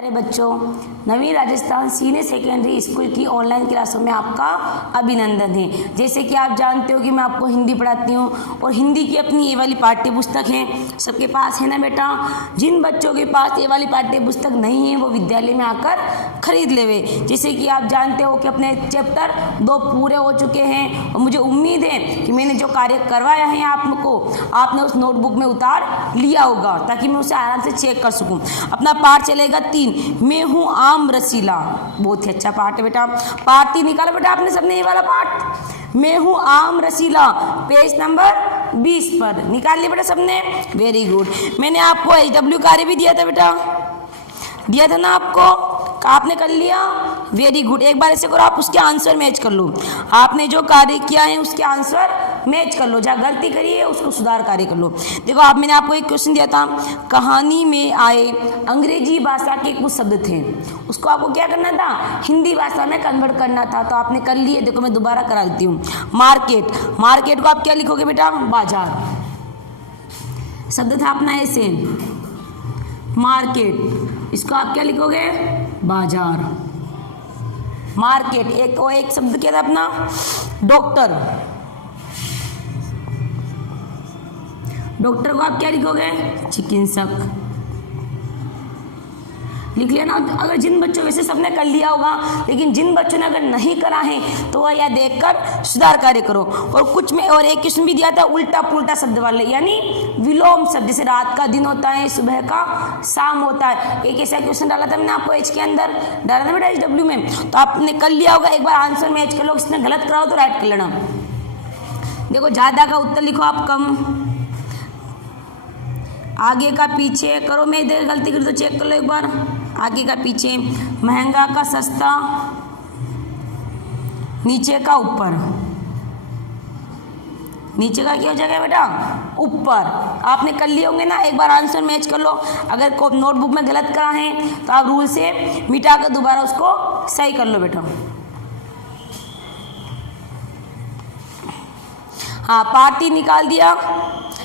प्यारे बच्चों, नवीन Rajasthan senior secondary school की ऑनलाइन क्लासों में आपका अभिनंदन है। जैसे कि आप जानते हो कि मैं आपको हिंदी पढ़ाती हूँ और हिंदी की अपनी ये वाली पाठ्य पुस्तक है, सबके पास है ना बेटा। जिन बच्चों के पास ये वाली पाठ्य पुस्तक नहीं है वो विद्यालय में आकर खरीद लेवे। जैसे कि आप जानते हो कि अपने चैप्टर 2 पूरे हो चुके हैं और मुझे उम्मीद है कि मैंने जो कार्य करवाया है आपको आपने उस नोटबुक में उतार लिया होगा ताकि मैं उसे आराम से चेक कर सकूँ। अपना पाठ चलेगा 3, मैं हूँ आम रसीला। बहुत ही अच्छा पाठ है बेटा। पाठ 3 निकालो बेटा आपने सबने ये वाला पाठ, मैं हूँ आम रसीला, पेज नंबर 20 पर निकाल लिया बेटा सबने। Very good. मैंने आपको HW कार्य भी दिया था बेटा, दिया था ना आपको, आपने कर लिया। Very good. एक बार ऐसे करो, आप उसके आंसर मैच कर लो। आपने जो कार्य किया है उसके आंसर मैच कर लो, जहाँ गलती करी है उसको सुधार कार्य कर लो। देखो आप, मैंने आपको एक क्वेश्चन दिया था, कहानी में आए अंग्रेजी भाषा के कुछ शब्द थे, उसको आपको क्या करना था, हिंदी भाषा में कन्वर्ट करना था, तो आपने कर लिए। देखो मैं दोबारा करा देती हूँ। मार्केट, मार्केट को आप क्या लिखोगे बेटा, बाजार। शब्द था अपना ऐसे मार्केट, इसको आप क्या लिखोगे, बाजार। मार्केट। एक शब्द क्या था अपना, डॉक्टर। डॉक्टर को आप क्या लिखोगे, चिकित्सक। लिख लिया ना। अगर जिन बच्चों वैसे सबने कर लिया होगा, लेकिन जिन बच्चों ने अगर नहीं करा है तो वह यह देखकर सुधार कार्य करो। और कुछ में और एक किस्म भी दिया था उल्टा पुल्टा शब्द वाले, यानी विलोम शब्द, जैसे रात का दिन होता है, सुबह का शाम होता है। एक ऐसा क्वेश्चन डाला था मैंने आपको एच के अंदर, डाला था बेटा HW में, तो आपने कर लिया होगा। एक बार आंसर मैच कर लो, किसने गलत करा हो तो राइट कर लेना। देखो ज्यादा का उत्तर लिखो आप कम, आगे का पीछे करो। मैं इधर गलती करी तो चेक कर लो एक बार। आगे का पीछे, महंगा का सस्ता, नीचे का ऊपर। नीचे का क्या हो जाएगा बेटा, ऊपर। आपने कर लिए होंगे ना, एक बार आंसर मैच कर लो। अगर नोटबुक में गलत करा है तो आप रूल से मिटा कर दोबारा उसको सही कर लो बेटा। हाँ, पार्टी निकाल दिया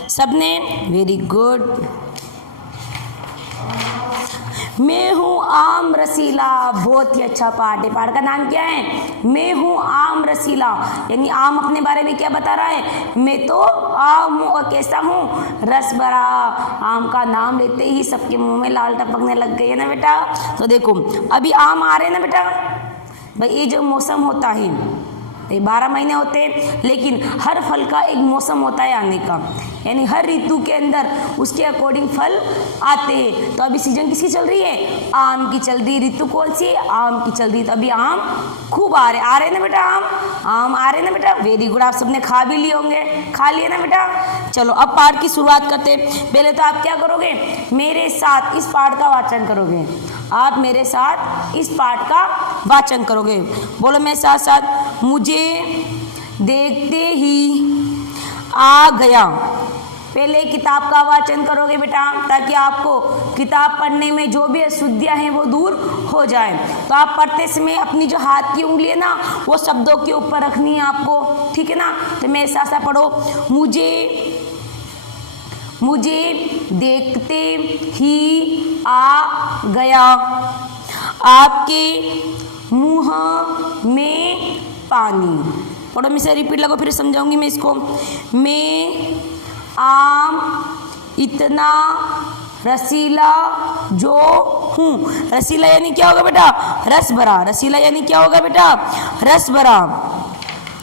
सबने। Very good. मैं हूँ आम रसीला, बहुत ही अच्छा पाठ है। पाठ का नाम क्या है, मैं हूँ आम रसीला, यानी आम अपने बारे में क्या बता रहा है, मैं तो आम हूँ और कैसा हूँ, रस भरा। आम का नाम लेते ही सबके मुंह में लाल टपकने लग गई है ना बेटा। तो देखो अभी आम आ रहे हैं ना बेटा भाई, ये जो मौसम होता है, 12 महीने होते हैं, लेकिन हर फल का एक मौसम होता है आने का, यानी हर ऋतु के अंदर उसके अकॉर्डिंग फल आते हैं। तो अभी सीजन किसकी चल रही है, आम की चल रही। ऋतु कौन सी है, आम की चल रही। तो अभी आम खूब आ रहे ना बेटा, आम आ रहे ना बेटा। Very good. आप सबने खा भी लिए होंगे, खा लिए ना बेटा। चलो अब पाठ की शुरुआत करते हैं। पहले तो आप क्या करोगे, मेरे साथ इस पाठ का वाचन करोगे। आप मेरे साथ इस पाठ का वाचन करोगे। बोलो मेरे साथ साथ, मुझे देखते ही आ गया। पहले किताब का वाचन करोगे बेटा, ताकि आपको किताब पढ़ने में जो भी अशुद्धियाँ हैं वो दूर हो जाए। तो आप पढ़ते समय अपनी जो हाथ की उंगली है ना, वो शब्दों के ऊपर रखनी है आपको, ठीक है ना। तो मेरे साथ साथ पढ़ो, मुझे देखते ही आ गया, आपके मुंह में पानी। पढ़ो, मैं से रिपीट लगो, फिर समझाऊंगी मैं इसको। मैं आम इतना रसीला जो हूँ। रसीला यानी क्या होगा बेटा, रस भरा। रसीला यानी क्या होगा बेटा, रस भरा,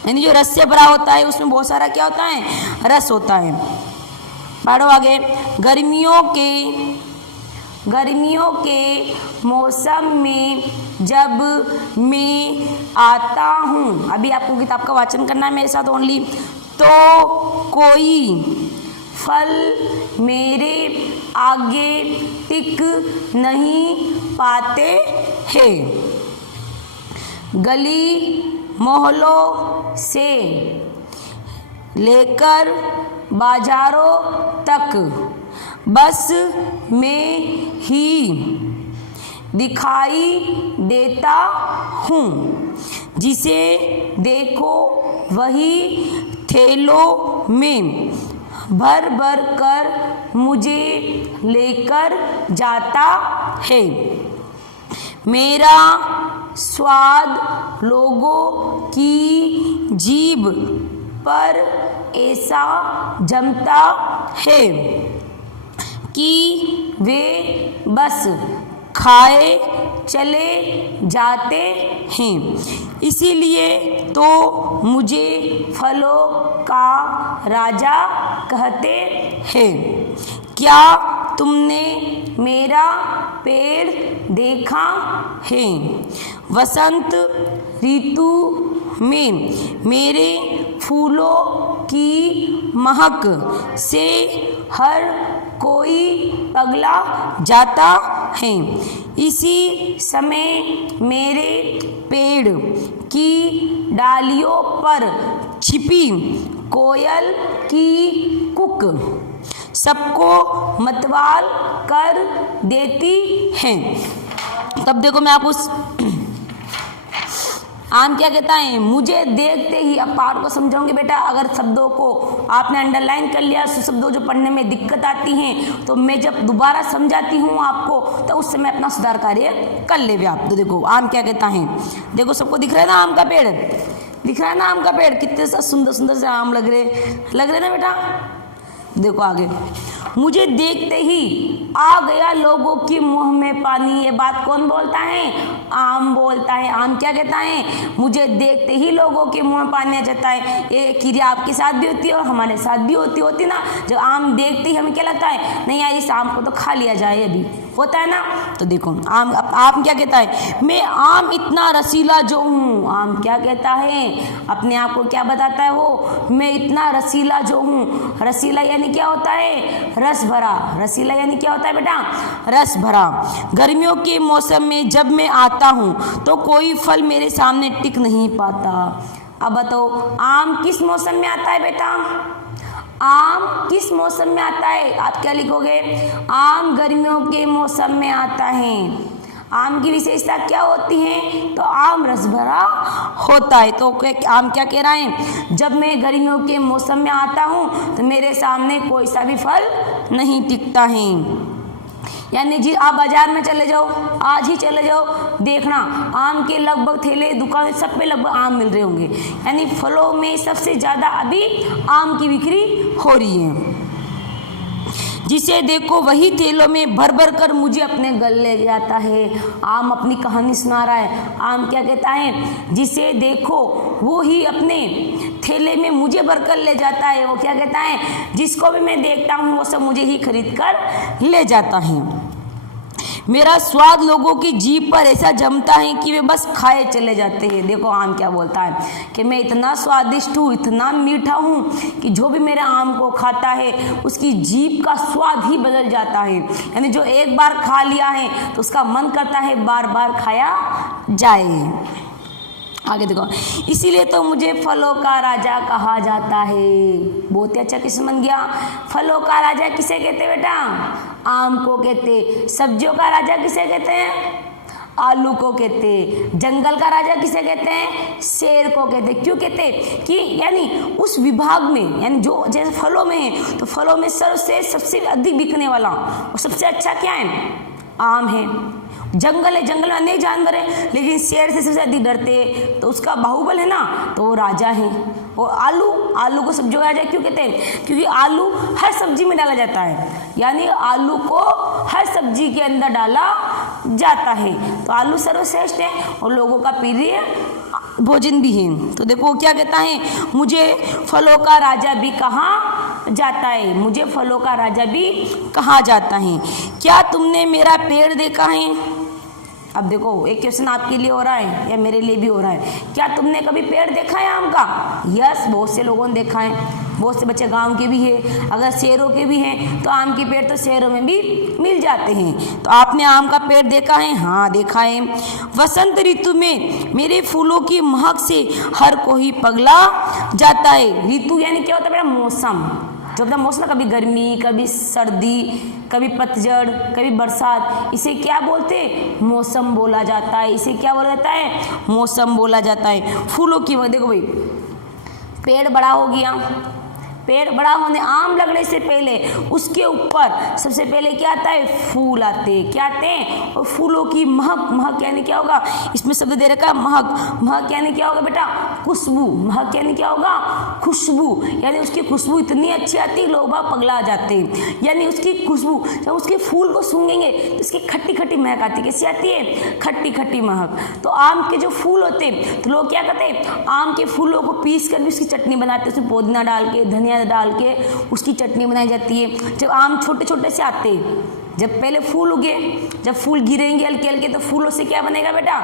यानी जो रस से भरा होता है उसमें बहुत सारा क्या होता है, रस होता है। पढ़ो आगे। गर्मियों के मौसम में जब मैं आता हूँ, अभी आपको किताब का वाचन करना है मेरे साथ ओनली, तो कोई फल मेरे आगे टिक नहीं पाते हैं। गली मोहल्लों से लेकर बाजारों तक बस मैं ही दिखाई देता हूँ, जिसे देखो वही थैलों में भर भर कर मुझे लेकर जाता है। मेरा स्वाद लोगों की जीभ पर ऐसा जमता है कि वे बस खाए चले जाते हैं। इसीलिए तो मुझे फलों का राजा कहते हैं। क्या तुमने मेरा पेड़ देखा है? वसंत ऋतु में मेरे फूलों की महक से हर कोई पगला जाता है। इसी समय मेरे पेड़ की डालियों पर छिपी कोयल की कुक सबको मतवाल कर देती है। तब देखो मैं आपको आम क्या कहता है? मुझे देखते ही, अब पाठ को समझाऊंगी बेटा। अगर शब्दों को आपने अंडरलाइन कर लिया, शब्दों जो पढ़ने में दिक्कत आती हैं, तो मैं जब दोबारा समझाती हूँ आपको तो उस समय अपना सुधार कार्य कर ले आप। तो देखो आम क्या कहता है, देखो सबको दिख रहा है ना आम का पेड़, दिख रहा है ना आम का पेड़, कितने सुंदर सुंदर से आम लग रहे ना बेटा। देखो आगे, मुझे देखते ही आ गया लोगों की मुंह में पानी। ये बात कौन बोलता है? आम बोलता है। आम क्या कहता है? मुझे देखते ही लोगों के मुंह में पानी आ जाता है। ये क्रिया आपके साथ भी होती है और हमारे साथ भी होती ना। जब आम देखते ही हमें क्या लगता है, नहीं यार इस आम को तो खा लिया जाए, अभी होता है ना। तो देखो आम क्या कहता है? मैं आम इतना रसीला जो हूँ। आम क्या कहता है? अपने आप को क्या बताता है वो? मैं इतना रसीला जो हूँ। रसीला यानी क्या होता है? रस भरा। रसीला यानी क्या होता है बेटा? रस भरा। गर्मियों के मौसम में जब मैं आता हूँ तो कोई फल मेरे सामने टिक नहीं पाता। अब बताओ आम किस मौसम में आता है बेटा? आम किस मौसम में आता है? आप क्या लिखोगे? आम गर्मियों के मौसम में आता है। आम की विशेषता क्या होती है? तो आम रस भरा होता है। तो आम क्या कह रहा है? जब मैं गर्मियों के मौसम में आता हूँ तो मेरे सामने कोई सा भी फल नहीं टिकता है। यानी जी आप बाजार में चले जाओ, आज ही चले जाओ, देखना आम के लगभग ठेले दुकान सब पे लगभग आम मिल रहे होंगे। यानी फलों में सबसे ज़्यादा अभी आम की बिक्री हो रही है। जिसे देखो वही थैलों में भर भर कर मुझे अपने गले ले जाता है। आम अपनी कहानी सुना रहा है। आम क्या कहता है? जिसे देखो वो ही अपने थैले में मुझे भर कर ले जाता है। वो क्या कहता है? जिसको भी मैं देखता हूँ वो सब मुझे ही खरीद कर ले जाता है। मेरा स्वाद लोगों की जीभ पर ऐसा जमता है कि वे बस खाए चले जाते हैं। देखो आम क्या बोलता है कि मैं इतना स्वादिष्ट हूँ, इतना मीठा हूँ कि जो भी मेरे आम को खाता है उसकी जीभ का स्वाद ही बदल जाता है। यानी जो एक बार खा लिया है तो उसका मन करता है बार बार खाया जाए। आगे देखो, इसीलिए तो मुझे फलों का राजा कहा जाता है। बहुत ही अच्छा किस्म बन गया। फलों का राजा किसे कहते हैं बेटा? आम को कहते। सब्जियों का राजा किसे कहते हैं? आलू को कहते। जंगल का राजा किसे कहते हैं? शेर को कहते। क्यों कहते? कि यानी उस विभाग में, यानी जो जैसे फलों में है तो फलों में सबसे अधिक बिकने वाला और सबसे अच्छा क्या है? आम है। जंगल है, जंगल में अनेक जानवर है, लेकिन शेर से सबसे अधिक डरते तो उसका बाहुबल है ना, तो वो राजा है। और आलू को सब्जियों का राजा क्यों कहते हैं? क्योंकि आलू हर सब्जी में डाला जाता है। यानी आलू को हर सब्जी के अंदर डाला जाता है। तो आलू सर्वश्रेष्ठ है और लोगों का प्रिय भोजन भी है। तो देखो क्या कहता है? मुझे फलों का राजा भी कहा जाता है। मुझे फलों का राजा भी कहा जाता है। क्या तुमने मेरा पेड़ देखा है? अब देखो एक क्वेश्चन आपके लिए हो रहा है या मेरे लिए भी हो रहा है। क्या तुमने कभी पेड़ देखा है आम का? यस, बहुत से लोगों ने देखा है। बहुत से बच्चे गांव के भी हैं। अगर शहरों के भी हैं तो आम के पेड़ तो शहरों में भी मिल जाते हैं। तो आपने आम का पेड़ देखा है? हाँ देखा है। वसंत ऋतु में मेरे फूलों की महक से हर कोई पगला जाता है। ऋतु यानी क्या होता है बेटा? मौसम। जो अपना मौसम, कभी गर्मी, कभी सर्दी, कभी पतझड़, कभी बरसात, इसे क्या बोलते हैं? मौसम बोला जाता है। इसे क्या बोला जाता है? मौसम बोला जाता है। फूलों की, देखो भाई पेड़ बड़ा हो गया, पेड़ बड़ा होने, आम लगने से पहले उसके ऊपर सबसे पहले क्या आता है, फूल आते हैं। क्या आते हैं, और फूलों की महक, महक यानी क्या होगा, इसमें शब्द दे रखा है महक, महक यानी क्या होगा बेटा, खुशबू, महक यानी क्या होगा, खुशबू, यानी उसकी खुशबू इतनी अच्छी आती है लोग बाग पगला जाते हैं। यानी उसकी खुशबू, जब उसके फूल को सूंघेंगे तो इसकी खट्टी खट्टी महक आती है। कैसी आती है, खट्टी खट्टी महक। तो आम के जो फूल होते हैं तो लोग क्या करते हैं, आम के फूलों को पीस कर भी उसकी चटनी बनाते हैं, उसमें पुदीना डाल के, धनिया डाल के उसकी चटनी बनाई जाती है। जब आम छोटे छोटे से आते हैं, जब पहले फूल उगे, जब फूल गिरेंगे हल्के हल्के, तो फूलों से क्या बनेगा बेटा,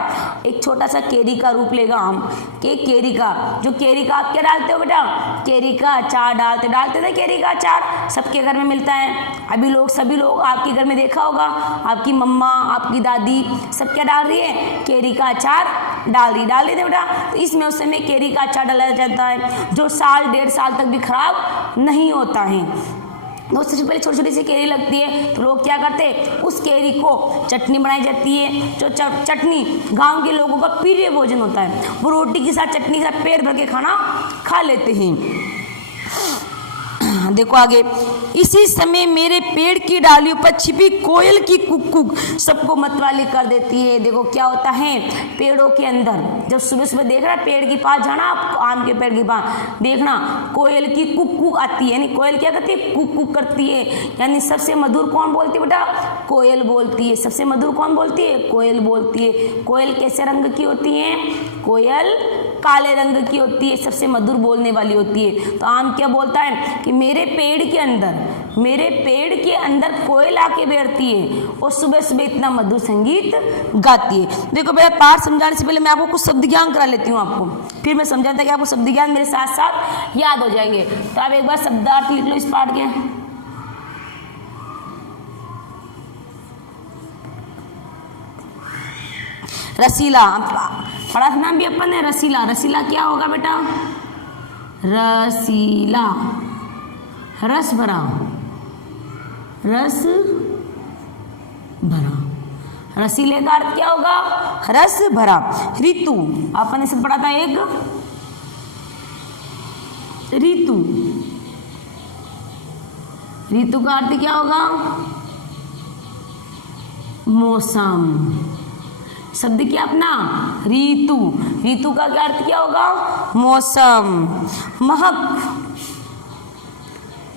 एक छोटा सा केरी का रूप लेगा आम के, केरी का, जो केरी का आप क्या डालते हो बेटा, केरी का अचार डालते थे, केरी का अचार सबके घर में मिलता है। अभी लोग, सभी लोग आपके घर में देखा होगा, आपकी मम्मा, आपकी दादी सब क्या डाल रही है, केरी का अचार डाल रही थे बेटा। तो इसमें उस समय केरी का अचार डाला जाता है, जो साल 1.5 साल तक भी खराब नहीं होता है। तो सबसे पहले छोटी छोटी सी केरी लगती है, तो लोग क्या करते हैं, उस केरी को चटनी बनाई जाती है। जो चटनी गांव के लोगों का प्रिय भोजन होता है, वो रोटी के साथ चटनी के साथ पेट भर के खाना खा लेते हैं। देखो आगे, इसी समय मेरे पेड़ की डालियों पर छिपी कोयल की कुक कुक सबको मतवाली कर देती है। देखो क्या होता है, पेड़ों के अंदर जब सुबह सुबह देख रहा है, पेड़ के पास जाना, आप आम के पेड़ के पास देखना, कोयल की कुक कुक आती है। यानी कोयल क्या करती है, कुक कुक करती है। यानी सबसे मधुर कौन बोलती है बेटा, कोयल बोलती है। सबसे मधुर कौन बोलती है, कोयल बोलती है। कोयल कैसे रंग की होती है, कोयल काले रंग की होती है, सबसे मधुर बोलने वाली होती है। तो आम क्या बोलता है कि मेरे पेड़ के अंदर कोयल आके बैठती है और सुबह सुबह इतना मधुर संगीत गाती है। देखो बेटा, पाठ समझाने से पहले मैं आपको कुछ शब्द ज्ञान करा लेती हूँ आपको, फिर मैं समझाता कि आपको शब्द ज्ञान मेरे साथ साथ याद हो जाएंगे। तो आप एक बार शब्दार्थ लिख लो इस पाठ के। रसीला, पढ़ा था नाम भी अपन ने, रसीला। रसीला क्या होगा बेटा, रसीला, रस भरा, रस भरा। रसीले का अर्थ क्या होगा, रस भरा। ऋतु, अपन ने सब पढ़ा था, एक ऋतु, ऋतु का अर्थ क्या होगा, मौसम। शब्द क्या अपना, ऋतु, ऋतु का क्या अर्थ क्या होगा, मौसम। महक,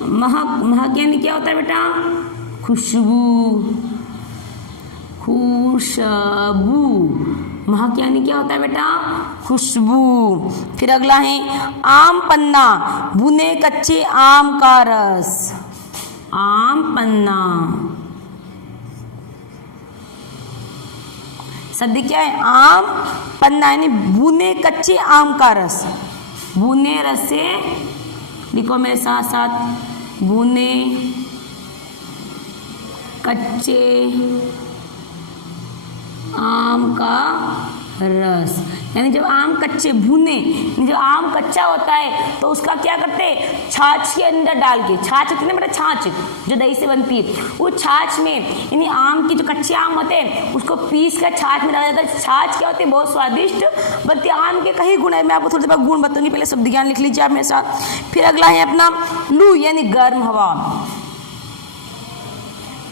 महक, महक यानी क्या होता है बेटा, खुशबू, खुशबू। महक यानी क्या होता है बेटा, खुशबू। फिर अगला है आम पन्ना, भुने कच्चे आम का रस। आम पन्ना शब्द क्या है, आम पन्ना, यानी भुने कच्चे आम का रस। भुने रस से, लिखो मेरे साथ साथ, भुने कच्चे आम का रस। यानी जब आम कच्चे, भुने, जब आम कच्चा होता है तो उसका क्या करते हैं, छाछ के अंदर डाल के, छाछ होती है ना बेटा, छाछ जो दही से बनती है, वो छाछ में, यानी आम की जो कच्चे आम होते हैं उसको पीस कर छाछ में डाला जाता है। छाछ क्या होती है, बहुत स्वादिष्ट बनती है। आम के कई गुण है, मैं आपको थोड़ी देर बाद गुण बताऊंगी, पहले शब्द ज्ञान लिख लीजिए आप मेरे साथ। फिर अगला है अपना लू, यानी गर्म हवा।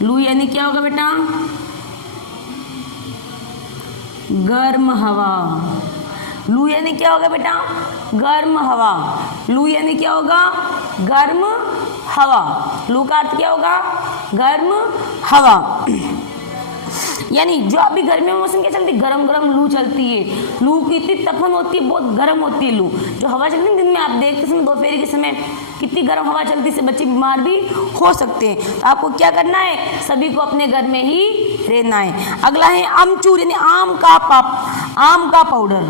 लू यानी क्या होगा बेटा, गर्म हवा। लू यानी क्या होगा बेटा, गर्म हवा। लू यानी क्या होगा, गर्म हवा। लू का अर्थ क्या होगा, गर्म हवा। यानी जो अभी गर्मी में मौसम क्या चलती है, गरम गरम लू चलती है। लू की इतनी तपन होती है, बहुत गर्म होती है लू। जो हवा चलती है दिन में, आप देखते समय दोपहर के समय कितनी गर्म हवा चलती है, बच्चे बीमार भी हो सकते हैं। तो आपको क्या करना है, सभी को अपने घर में ही रहना है। अगला है अमचूर, यानी आम का पाउडर।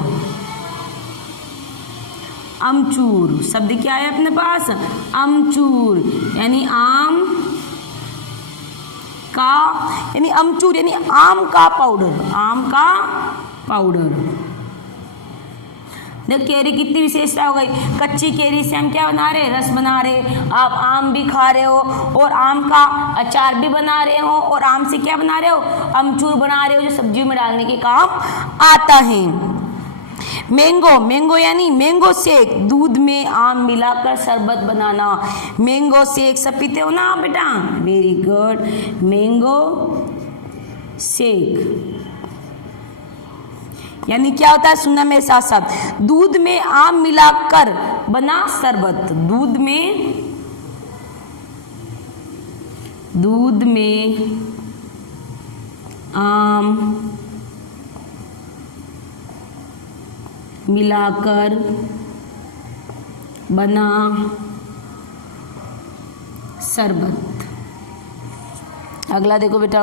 अमचूर शब्द क्या है अपने पास, अमचूर, यानी आम का, यानी अमचूर यानी आम का पाउडर। आम का पाउडर। देखो केरी कितनी विशेषता हो गई, कच्ची केरी से हम क्या बना रहे, रस बना रहे। आप आम भी खा रहे हो और आम का अचार भी बना रहे हो, और आम से क्या बना रहे हो, अमचूर बना रहे हो, जो सब्जियों में डालने के काम आता है। मैंगो, मैंगो यानी मैंगो शेक, दूध में आम मिलाकर शरबत बनाना। मैंगो शेक सब पीते हो ना आप बेटा, वेरी गुड। मैंगो शेक यानी क्या होता है, सुनना मेरे साथ साथ, दूध में आम मिलाकर बना शरबत। दूध में आम मिलाकर बना शरबत। अगला देखो बेटा,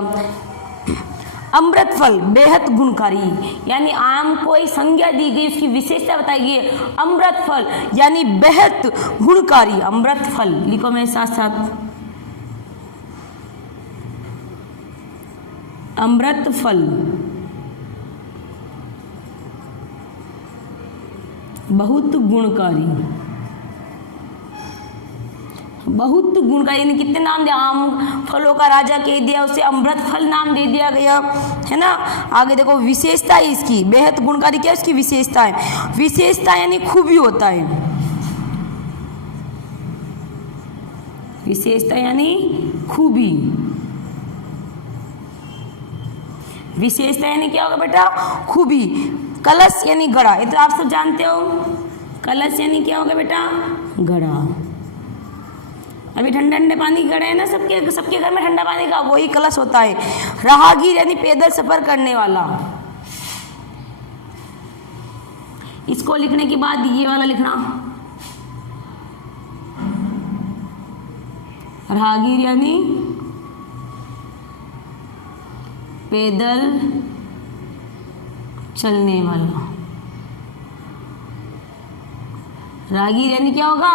अमृत फल बेहद गुणकारी, यानी आम को एक संज्ञा दी गई, उसकी विशेषता बताई गई है। अमृत फल यानी बेहद गुणकारी, अमृत फल लिखो मेरे साथ साथ, अमृत फल बहुत गुणकारी, बहुत गुणकारी, यानी कितने नाम दिया, आम फलों का राजा कह दिया, उसे अमृत फल नाम दे दिया गया है ना। आगे देखो विशेषता है इसकी, बेहद गुणकारी क्या है इसकी विशेषता है, विशेषता यानी खूबी होता है, विशेषता यानी खूबी, विशेषता यानी क्या होगा बेटा, खूबी। कलश यानी घड़ा, ये तो आप सब जानते हो, कलश यानी क्या होगा बेटा, घड़ा। अभी ठंडे ठंडे पानी की घड़े है ना, सबके घर में ठंडा पानी का, वही कलश होता है। राहगीर यानी पैदल सफर करने वाला, इसको लिखने के बाद ये वाला लिखना, राहगीर यानी पैदल चलने वाला, राहगीर यानी क्या होगा,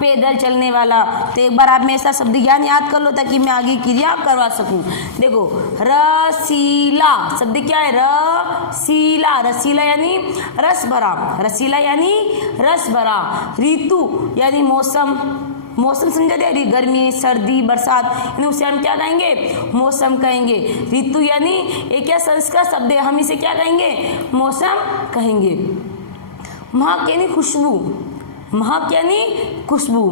पैदल चलने वाला। तो एक बार आप मेरे साथ शब्द ज्ञान याद कर लो ताकि मैं आगे क्रिया करवा सकूं। देखो रसीला, शब्द क्या है, रसीला, रसीला यानी रस भरा, रसीला यानी रस भरा। ऋतु यानी मौसम, मौसम समझा दे, गर्मी सर्दी बरसात, यानी उसे हम क्या कहेंगे, मौसम कहेंगे। ऋतु यानी एक क्या संस्कृत शब्द है, हम इसे क्या कहेंगे, मौसम कहेंगे। महक यानी खुशबू, महक यानी खुशबू।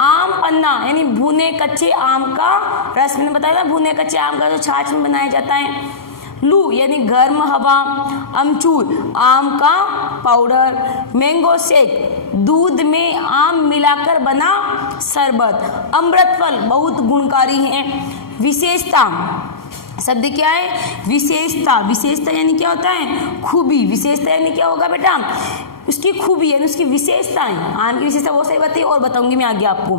आम पन्ना यानी भुने कच्चे आम का रस, मैंने बताया था भुने कच्चे आम का जो छाछ में बनाया जाता है। लू यानी गर्म हवा। अमचूर आम का पाउडर। मैंगो शेक दूध में आम मिलाकर बना शरबत। अमृत फल बहुत गुणकारी है। विशेषता शब्द क्या है, विशेषता। विशेषता यानी क्या होता है, खूबी। विशेषता यानी क्या होगा बेटा, उसकी खूबी यानी उसकी विशेषता है। आम की विशेषता वो सही बताइए और बताऊंगी मैं आगे आपको।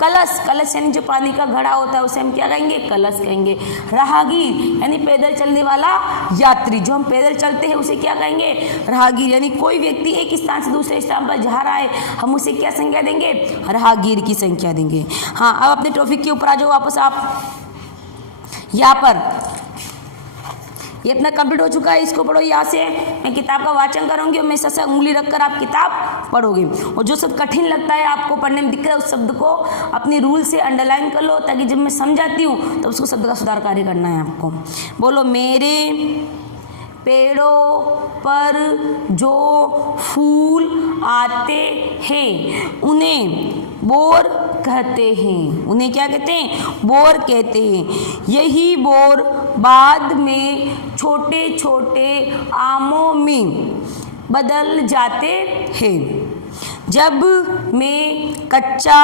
कलश, कलश यानी जो पानी का घड़ा होता है उसे हम क्या कहेंगे, कलश कहेंगे। राहगीर यानी पैदल चलने वाला यात्री, जो हम पैदल चलते हैं उसे क्या कहेंगे, राहगीर। यानी कोई व्यक्ति एक स्थान से दूसरे स्थान पर जा रहा है, हम उसे क्या संख्या देंगे, राहगीर की संख्या देंगे। हाँ, अब अपने टॉपिक के ऊपर आ जाओ वापस आप। यहाँ पर ये अपना कंप्लीट हो चुका है, इसको पढ़ो। यहाँ से मैं किताब का वाचन करूंगी और मैं सबसे उंगली रखकर आप किताब पढ़ोगे। और जो शब्द कठिन लगता है, आपको पढ़ने में दिक्कत है, उस शब्द को अपनी रूल से अंडरलाइन कर लो, ताकि जब मैं समझाती हूँ तो उसको शब्द का सुधार कार्य करना है आपको। बोलो, मेरे पेड़ों पर जो फूल आते हैं उन्हें बोर कहते हैं। उन्हें क्या कहते हैं, बोर कहते हैं। यही बोर बाद में छोटे छोटे आमों में बदल जाते हैं। जब मैं कच्चा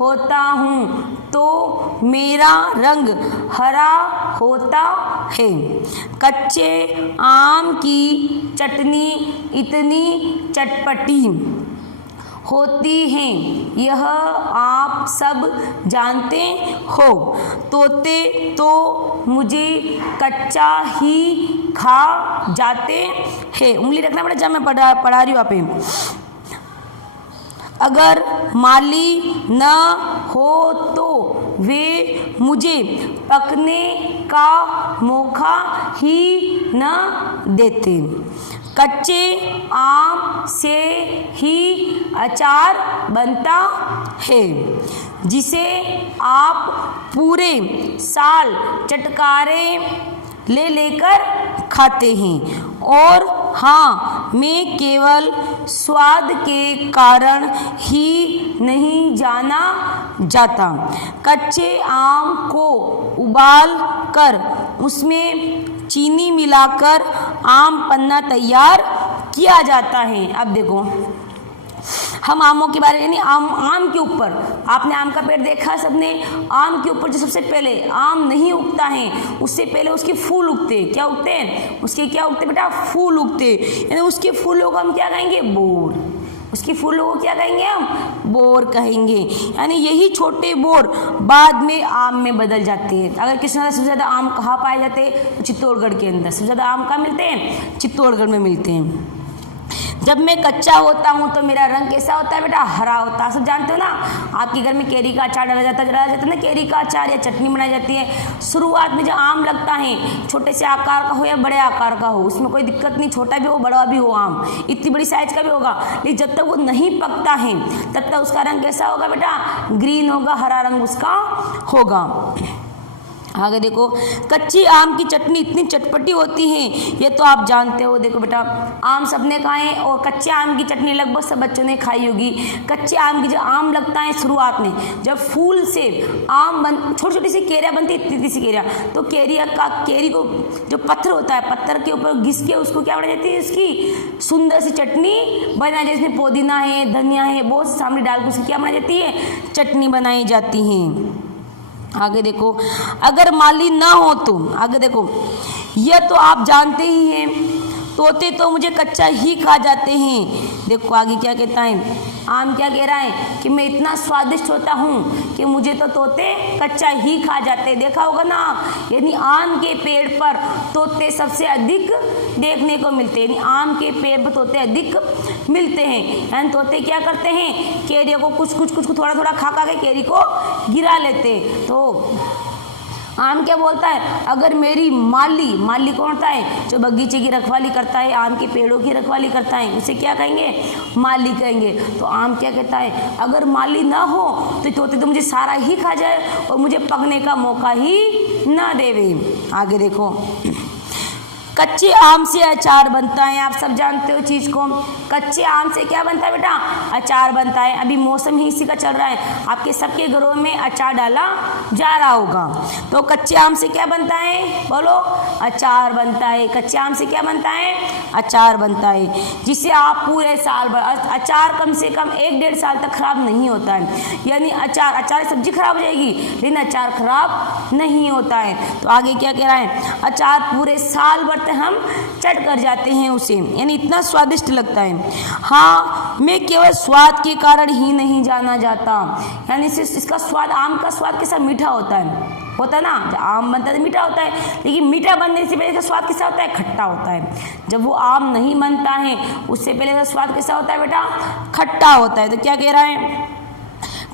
होता हूँ तो मेरा रंग हरा होता है। कच्चे आम की चटनी इतनी चटपटी होती है, यह आप सब जानते हो। तोते तो मुझे कच्चा ही खा जाते हैं। उंगली रखना पड़ेगा जब मैं पढ़ा रही हूँ आप। अगर माली न हो तो वे मुझे पकने का मौका ही न देते। कच्चे आम से ही अचार बनता है, जिसे आप पूरे साल चटकारे ले लेकर खाते हैं। और हाँ, मैं केवल स्वाद के कारण ही नहीं जाना जाता। कच्चे आम को उबाल कर उसमें चीनी मिलाकर आम पन्ना तैयार किया जाता है। अब देखो, हम आमों के बारे में, यानी आम के ऊपर, आपने आम का पेड़ देखा सबने, आम के ऊपर जो सबसे पहले आम नहीं उगता है, उससे पहले उसके फूल उगते। क्या उगते हैं? उसके क्या उगते बेटा? फूल उगते। यानी उसके फूलों को हम क्या कहेंगे? बोर। उसके फूलों को क्या कहेंगे हम? बोर कहेंगे। यानी यही छोटे बोर बाद में आम में बदल जाते हैं। अगर किसी सबसे ज़्यादा आम कहाँ पाए जाते हैं? तो चित्तौड़गढ़ के अंदर सबसे ज़्यादा आम कहाँ मिलते हैं? चित्तौड़गढ़ में मिलते हैं। जब मैं कच्चा होता हूँ तो मेरा रंग कैसा होता है बेटा? हरा होता है। सब जानते हो ना, आपके घर में कैरी का अचार डाला जाता है ना, कैरी का अचार या चटनी बनाई जाती है। शुरुआत में जो आम लगता है, छोटे से आकार का हो या बड़े आकार का हो, उसमें कोई दिक्कत नहीं, छोटा भी हो बड़ा भी हो आम, इतनी बड़ी साइज का भी होगा, लेकिन जब तक वो नहीं पकता है तब तक उसका रंग कैसा होगा बेटा? ग्रीन होगा, हरा रंग उसका होगा। आगे देखो, कच्ची आम की चटनी इतनी चटपटी होती है, ये तो आप जानते हो। देखो बेटा, आम सबने खाए और कच्चे आम की चटनी लगभग सब बच्चों ने खाई होगी। कच्चे आम की जो आम लगता है शुरुआत में, जब फूल से आम छोटी छोटी सी केरियाँ बनती है, इतनी सी केरियाँ, तो केरी को जो पत्थर होता है, पत्थर के ऊपर घिस के उसको क्या बनाई जाती है? उसकी सुंदर सी चटनी बनाई जाती है। इसमें पुदीना है, धनिया है, बहुत सामग्री डाल के उसकी क्या बनाई जाती है? चटनी बनाई जाती है। आगे देखो, अगर माली ना हो तो, आगे देखो, यह तो आप जानते ही हैं, तोते तो मुझे कच्चा ही खा जाते हैं। देखो आगे क्या कहता है, आम क्या कह रहा है कि मैं इतना स्वादिष्ट होता हूँ कि मुझे तो तोते कच्चा ही खा जाते। देखा होगा ना, यानी आम के पेड़ पर तोते सबसे अधिक देखने को मिलते हैं। यानी आम के पेड़ पर तोते अधिक मिलते हैं। यानी तोते क्या करते हैं? केरियों को कुछ थोड़ा थोड़ा खा के केरी को गिरा लेते। तो आम क्या बोलता है? अगर मेरी माली कौन होता है? जो बगीचे की रखवाली करता है, आम के पेड़ों की रखवाली करता है, उसे क्या कहेंगे? माली कहेंगे। तो आम क्या कहता है? अगर माली ना हो तो तोते तो मुझे सारा ही खा जाए और मुझे पकने का मौका ही ना देवे। आगे देखो, कच्चे आम से अचार बनता है। आप सब जानते हो चीज़ को, कच्चे आम से क्या बनता है बेटा? अचार बनता है। अभी मौसम ही इसी का चल रहा है, आपके सबके घरों में अचार डाला जा रहा होगा। तो कच्चे आम से क्या बनता है? बोलो, अचार बनता है। कच्चे आम से क्या बनता है? अचार बनता है, जिससे आप पूरे साल भर, अचार कम से कम 1-1.5 साल तक खराब नहीं होता है। यानी अचार सब्जी खराब हो जाएगी, लेकिन अचार खराब नहीं होता है। तो आगे क्या कह रहा है? अचार पूरे साल भर हम चट कर जाते हैं उसे, यानी इतना स्वादिष्ट लगता है। हाँ, मैं केवल स्वाद के कारण ही नहीं जाना जाता। यानी इसका स्वाद, आम का स्वाद कैसा? मीठा होता है ना। जब आम बनता है तो मीठा होता है, लेकिन मीठा बनने से पहले इसका स्वाद कैसा होता है? खट्टा होता है। जब वो आम नहीं बनता है उससे पहले इसका स्वाद कैसा होता है बेटा? खट्टा होता है। तो क्या कह रहा है?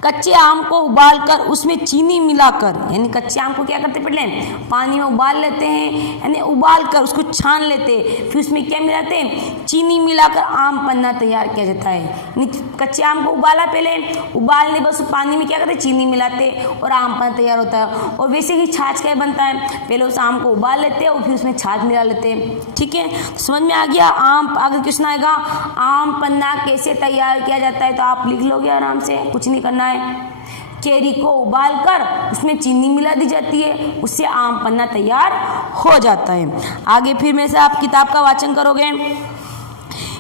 कच्चे आम को उबालकर उसमें चीनी मिलाकर, यानी कच्चे आम को क्या करते? पहले पानी में उबाल लेते हैं, यानी उबाल कर उसको छान लेते, फिर उसमें क्या मिलाते हैं? चीनी मिलाकर आम पन्ना तैयार किया जाता है। कच्चे आम को उबाला, पहले उबालने बस पानी में क्या करते? चीनी मिलाते और आम पन्ना तैयार होता है। और वैसे ही छाछ क्या बनता है? पहले उस आम को उबाल लेते हैं और फिर उसमें छाछ मिला लेते हैं। ठीक है, समझ में आ गया? आम, आगे क्वेश्चन आएगा, आम पन्ना कैसे तैयार किया जाता है? तो आप लिख लोगे आराम से, कुछ नहीं करना है। चेरी को उबालकर उसमें चीनी मिला दी जाती है, उससे आम पन्ना तैयार हो जाता है। आगे फिर में से आप किताब का वाचन करोगे।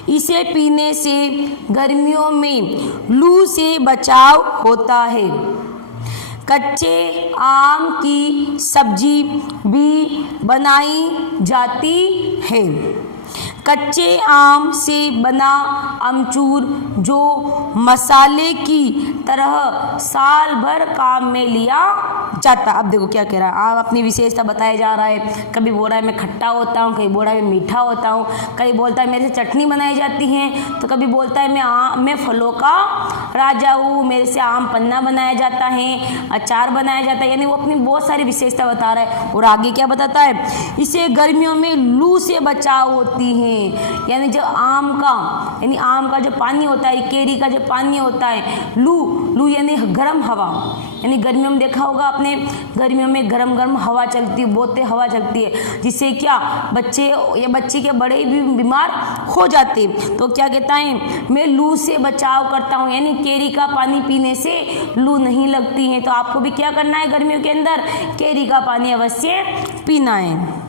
इसे पीने से गर्मियों में लू से बचाव होता है। कच्चे आम की सब्जी भी बनाई जाती है। कच्चे आम से बना अमचूर जो मसाले की तरह साल भर काम में लिया जाता। अब देखो क्या कह रहा है, आप अपनी विशेषता बताया जा रहा है। कभी बोल रहा है मैं खट्टा होता हूँ, कभी बोल रहा है मैं मीठा होता हूँ, कभी बोलता है मेरे से चटनी बनाई जाती है, तो कभी बोलता है मैं फलों का राजा हूँ, मेरे से आम पन्ना बनाया जाता है, अचार बनाया जाता है। यानी वो अपनी बहुत सारी विशेषता बता रहा है। और आगे क्या बताता है? इसे गर्मियों में लू से बचाव होती है। यानी जो आम का जो पानी होता है, केरी का जो पानी होता है, लू यानी गर्म हवा, यानी गर्मियों में देखा होगा आपने, गर्मियों में गरम गरम हवा चलती है, बहुत तेज हवा चलती है, जिससे क्या बच्चे या बच्चे के बड़े भी बीमार हो जाते। तो क्या कहता है, मैं लू से बचाव करता हूँ, यानी केरी का पानी पीने से लू नहीं लगती है। तो आपको भी क्या करना है, गर्मियों के अंदर केरी का पानी अवश्य पीना है।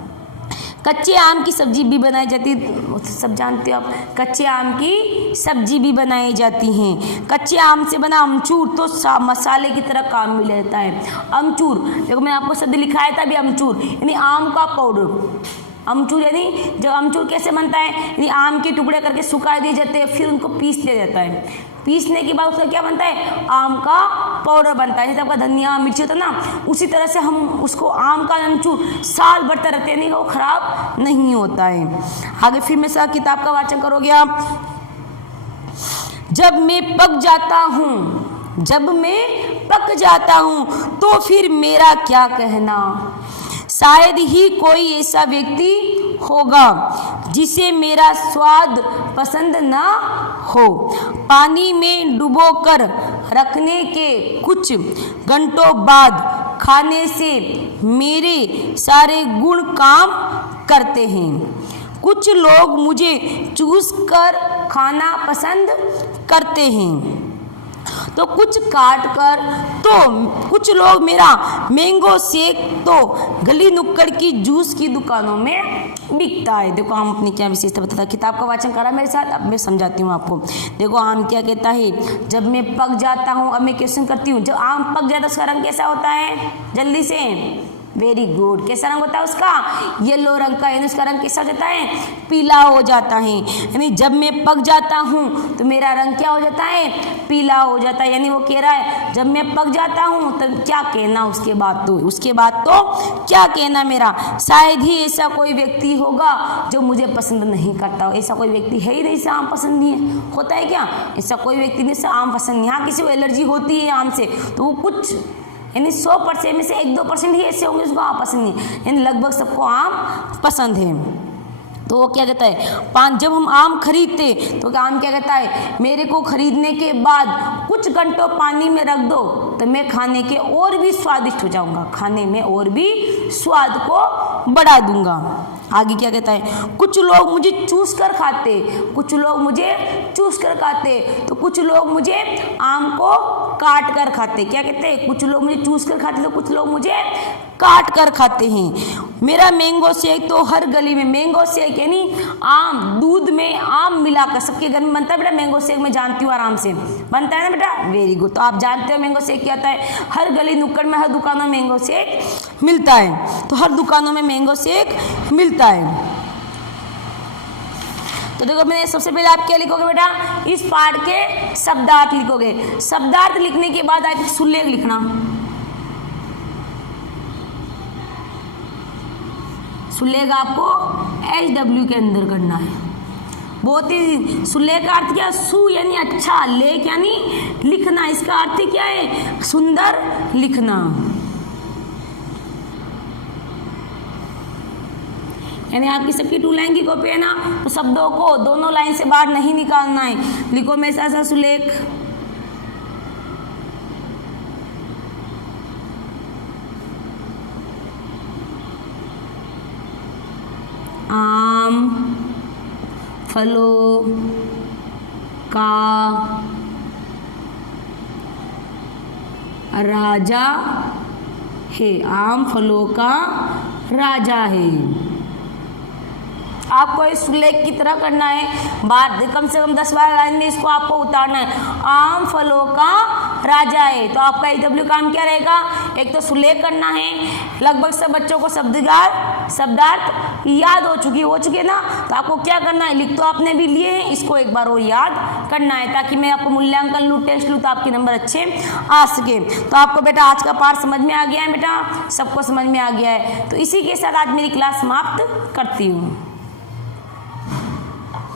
कच्चे आम की सब्जी भी बनाई जाती है, सब जानते हो आप, कच्चे आम की सब्जी भी बनाई जाती हैं। कच्चे आम से बना अमचूर तो मसाले की तरह काम में लेता है। अमचूर, देखो मैंने आपको शब्द लिखाया था अभी, अमचूर यानी आम का पाउडर। अमचूर यानी जब अमचूर कैसे बनता है, यानी आम के टुकड़े करके सुखा दिए जाते हैं, फिर उनको पीस दिया जाता है। पीसने के बाद उसका क्या बनता है, आम का पाउडर बनता है। जैसे आपका धनिया मिर्ची होता है ना, उसी तरह से हम उसको आम का अमचूर साल भर तक रखते हैं, वो खराब नहीं होता है। आगे फिर मैं सारा किताब का वाचन करोगे आप। जब मैं पक जाता हूँ, जब मैं पक जाता हूँ तो फिर मेरा क्या कहना। शायद ही कोई ऐसा व्यक्ति होगा जिसे मेरा स्वाद पसंद ना हो। पानी में डुबोकर रखने के कुछ घंटों बाद खाने से मेरे सारे गुण काम करते हैं। कुछ लोग मुझे चूस कर खाना पसंद करते हैं तो कुछ काट कर, तो कुछ लोग मेरा मैंगो शेक तो गली नुक्कड़ की जूस की दुकानों में बिकता है। देखो आम अपनी क्या विशेषता बताता है। किताब का वाचन करा मेरे साथ, अब मैं समझाती हूँ आपको। देखो आम क्या कहता है, जब मैं पक जाता हूँ, अब मैं क्वेश्चन करती हूँ, जब आम पक जाता है उसका रंग कैसा होता है, जल्दी से, वेरी गुड, कैसा रंग होता है उसका, येलो रंग का, यानी उसका रंग कैसा हो जाता है, पीला हो जाता है। यानी जब मैं पक जाता हूँ तो मेरा रंग क्या हो जाता है, पीला हो जाता है। यानी वो कह रहा है जब मैं पक जाता हूँ तो क्या कहना, उसके बाद तो क्या कहना मेरा। शायद ही ऐसा कोई व्यक्ति होगा जो मुझे पसंद नहीं करता हो। ऐसा कोई व्यक्ति है ही नहीं, इसे आम पसंद नहीं है, होता है क्या, ऐसा कोई व्यक्ति नहीं, इसे आम पसंद नहीं। हाँ किसी को एलर्जी होती है आम से, तो वो कुछ यानी 100% में से 1-2% ही ऐसे होंगे जिसको आम पसंद नहीं, यानी लगभग सबको आम पसंद है। तो वो क्या कहता है, जब हम आम खरीदते तो आम क्या कहता है, मेरे को खरीदने के बाद कुछ घंटों पानी में रख दो तो मैं खाने के और भी स्वादिष्ट हो जाऊंगा, खाने में और भी स्वाद को बढ़ा दूंगा। आगे क्या कहता है, कुछ लोग मुझे चूस कर खाते, कुछ लोग मुझे चूस कर खाते, तो कुछ लोग मुझे आम को काट कर खाते। क्या कहते हैं, कुछ लोग मुझे चूस कर खाते तो कुछ लोग मुझे काट कर खाते हैं। मेरा मैंगो शेक तो हर गली में, मैंगो शेक यानी आम, दूध में आम मिलाकर सबके घर में बनता है बेटा। मैंगो शेक मैं जानती हूँ आराम से बनता है ना बेटा, वेरी गुड। तो आप जानते हो मैंगो शेक क्या होता है, हर गली नुक्कड़ में, हर दुकानों में मैंगो शेक मिलता है। तो हर दुकानों में मैंगो शेक मिलता है। तो देखो मैंने सबसे पहले आप क्या लिखोगे बेटा, इस पाठ के शब्दार्थ लिखोगे। शब्दार्थ लिखने के बाद आप सुलेख लिखना। सुलेख आपको HW के अंदर करना है। बहुत ही, सुलेख का अर्थ क्या, सु यानी अच्छा, लेख यानी लिखना, इसका अर्थ क्या है, सुंदर लिखना। यानी आपकी सबकी 2 लाइन की कॉपी है ना, तो शब्दों को दोनों लाइन से बाहर नहीं निकालना है। लिखो मेरे साथ सुलेख। आम फलों का राजा है, आम फलों का राजा है। आपको इस सुलेख की तरह करना है, बार कम से कम 10-12 लाइन में इसको आपको उतारना है। आम फलों का राजा है, तो आपका HW काम क्या रहेगा, एक तो सुलेख करना है। लगभग सब बच्चों को शब्दार्थ याद हो चुके ना, तो आपको क्या करना है, लिख तो आपने भी लिए हैं, इसको एक बार और याद करना है, ताकि मैं आपको मूल्यांकन लूँ, टेस्ट लूँ, तो आपके नंबर अच्छे आ सके। तो आपको बेटा आज का पाठ समझ में आ गया है बेटा, सबको समझ में आ गया है। तो इसी के साथ आज मेरी क्लास समाप्त करती हूँ।